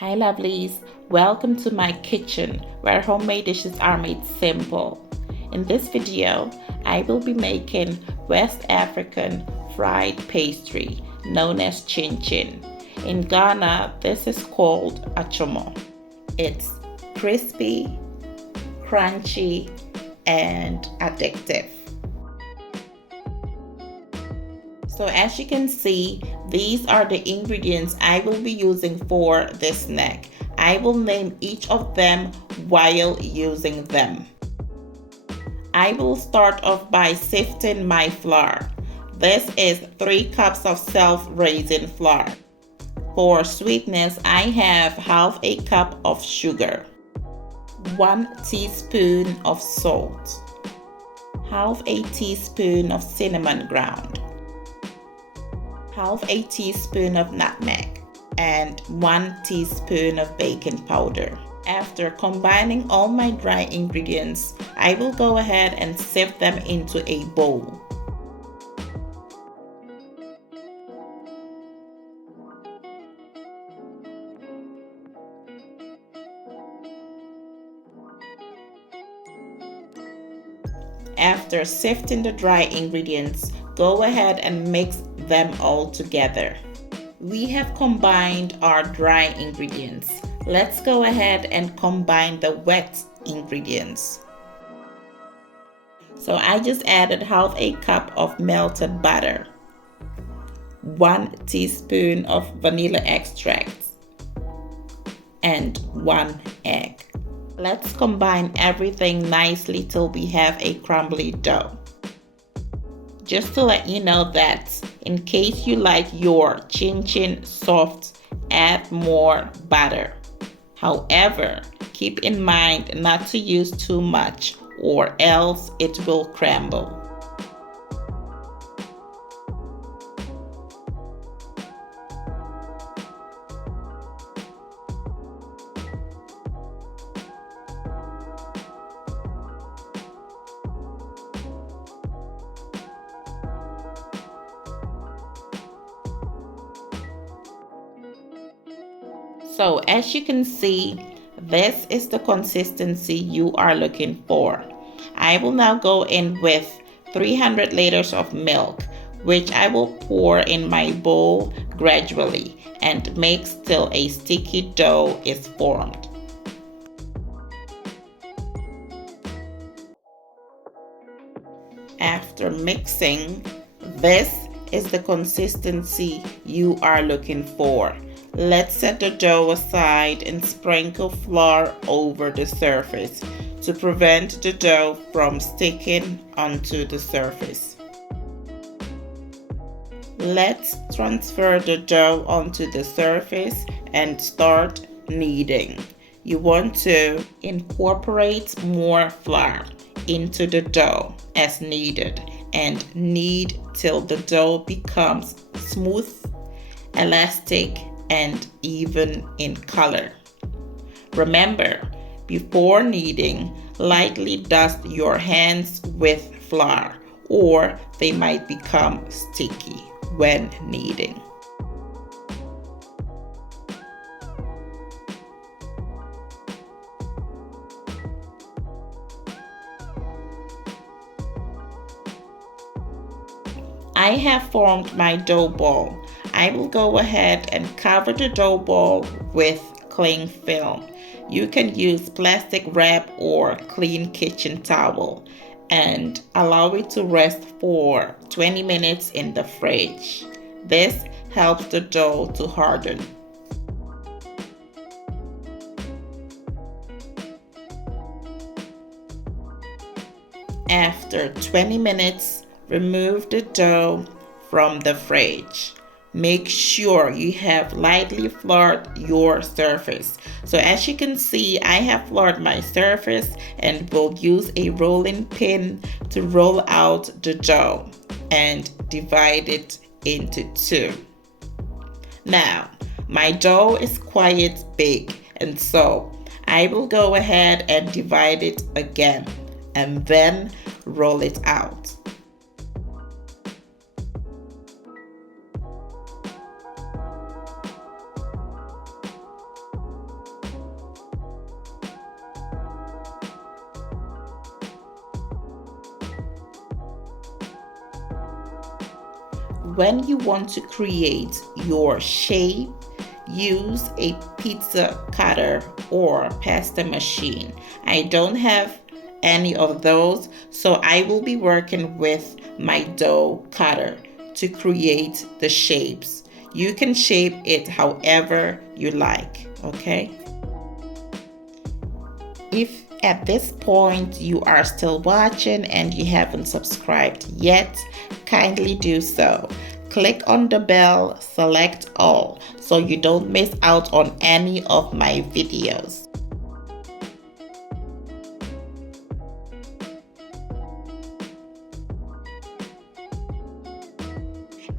Hi lovelies, welcome to my kitchen where homemade dishes are made simple. In this video, I will be making West African fried pastry known as chin chin. In Ghana, this is called Achomo. It's crispy, crunchy, and addictive. So as you can see, these are the ingredients I will be using for this snack. I will name each of them while using them. I will start off by sifting my flour. This is 3 cups of self-raising flour. For sweetness, I have half a cup of sugar, 1 teaspoon of salt, half a teaspoon of cinnamon ground, half a teaspoon of nutmeg, and 1 teaspoon of baking powder. After combining all my dry ingredients, I will go ahead and sift them into a bowl. After sifting the dry ingredients, go ahead and mix them all together. We have combined our dry ingredients. Let's go ahead and combine the wet ingredients. So I just added half a cup of melted butter, 1 teaspoon of vanilla extract, and 1 egg. Let's combine everything nicely till we have a crumbly dough. Just to let you know that in case you like your chin chin soft, add more butter. However, keep in mind not to use too much or else it will crumble. So as you can see, this is the consistency you are looking for. I will now go in with 300 liters of milk, which I will pour in my bowl gradually and mix till a sticky dough is formed. After mixing, this is the consistency you are looking for. Let's set the dough aside and sprinkle flour over the surface to prevent the dough from sticking onto the surface. Let's transfer the dough onto the surface and start kneading. You want to incorporate more flour into the dough as needed and knead till the dough becomes smooth, elastic, and even in color. Remember, before kneading, lightly dust your hands with flour or they might become sticky when kneading. I have formed my dough ball. I will go ahead and cover the dough ball with cling film. You can use plastic wrap or clean kitchen towel and allow it to rest for 20 minutes in the fridge. This helps the dough to harden. After 20 minutes, remove the dough from the fridge. Make sure you have lightly floured your surface. So as you can see, I have floured my surface and will use a rolling pin to roll out the dough and divide it into 2. Now, my dough is quite big, and so I will go ahead and divide it again and then roll it out. when you want to create your shape, use a pizza cutter or pasta machine. I don't have any of those, so I will be working with my dough cutter to create the shapes. You can shape it however you like, okay? If at this point you are still watching and you haven't subscribed yet, kindly do so. Click on the bell, select all, so you don't miss out on any of my videos.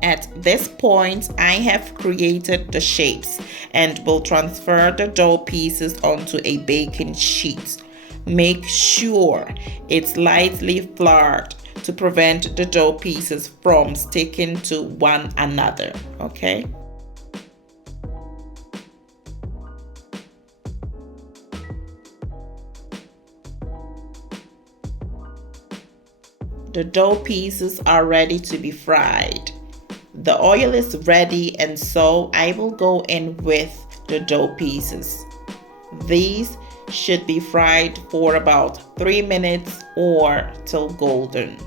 At this point, I have created the shapes and will transfer the dough pieces onto a baking sheet. Make sure it's lightly floured to prevent the dough pieces from sticking to one another, okay? The dough pieces are ready to be fried. The oil is ready, and so I will go in with the dough pieces. These should be fried for about 3 minutes or till golden.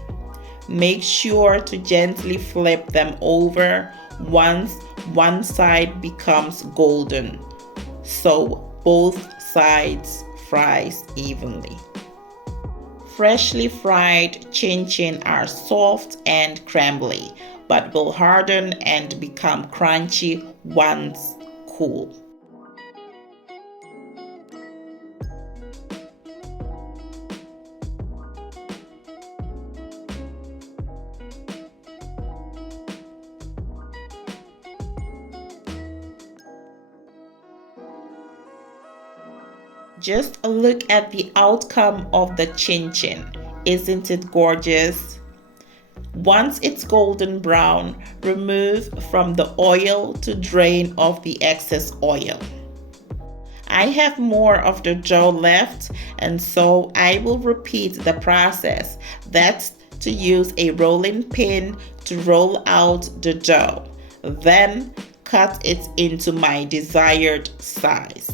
Make sure to gently flip them over once one side becomes golden, so both sides fries evenly. Freshly fried chin-chin are soft and crumbly, but will harden and become crunchy once cool. Just look at the outcome of the chin-chin. Isn't it gorgeous? Once it's golden brown, remove from the oil to drain off the excess oil. I have more of the dough left, and so I will repeat the process. That's to use a rolling pin to roll out the dough. Then cut it into my desired size.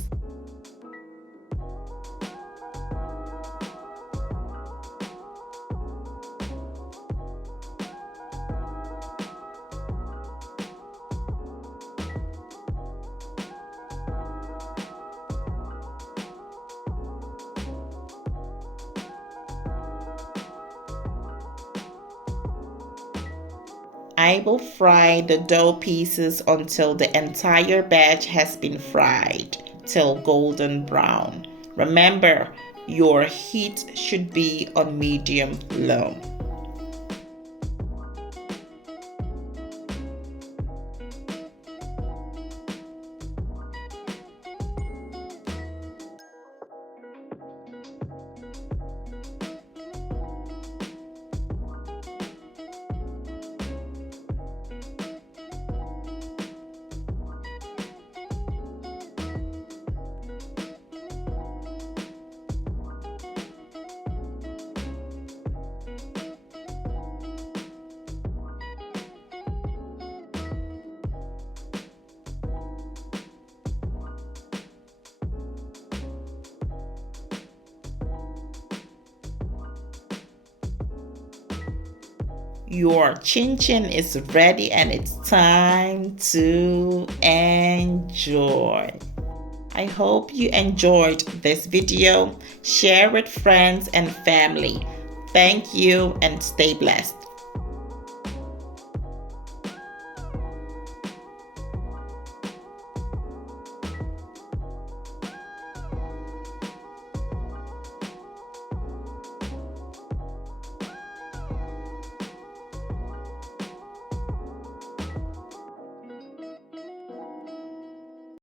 I will fry the dough pieces until the entire batch has been fried till golden brown. Remember, your heat should be on medium-low. Your chin-chin is ready and it's time to enjoy. I hope you enjoyed this video. Share with friends and family. Thank you and stay blessed.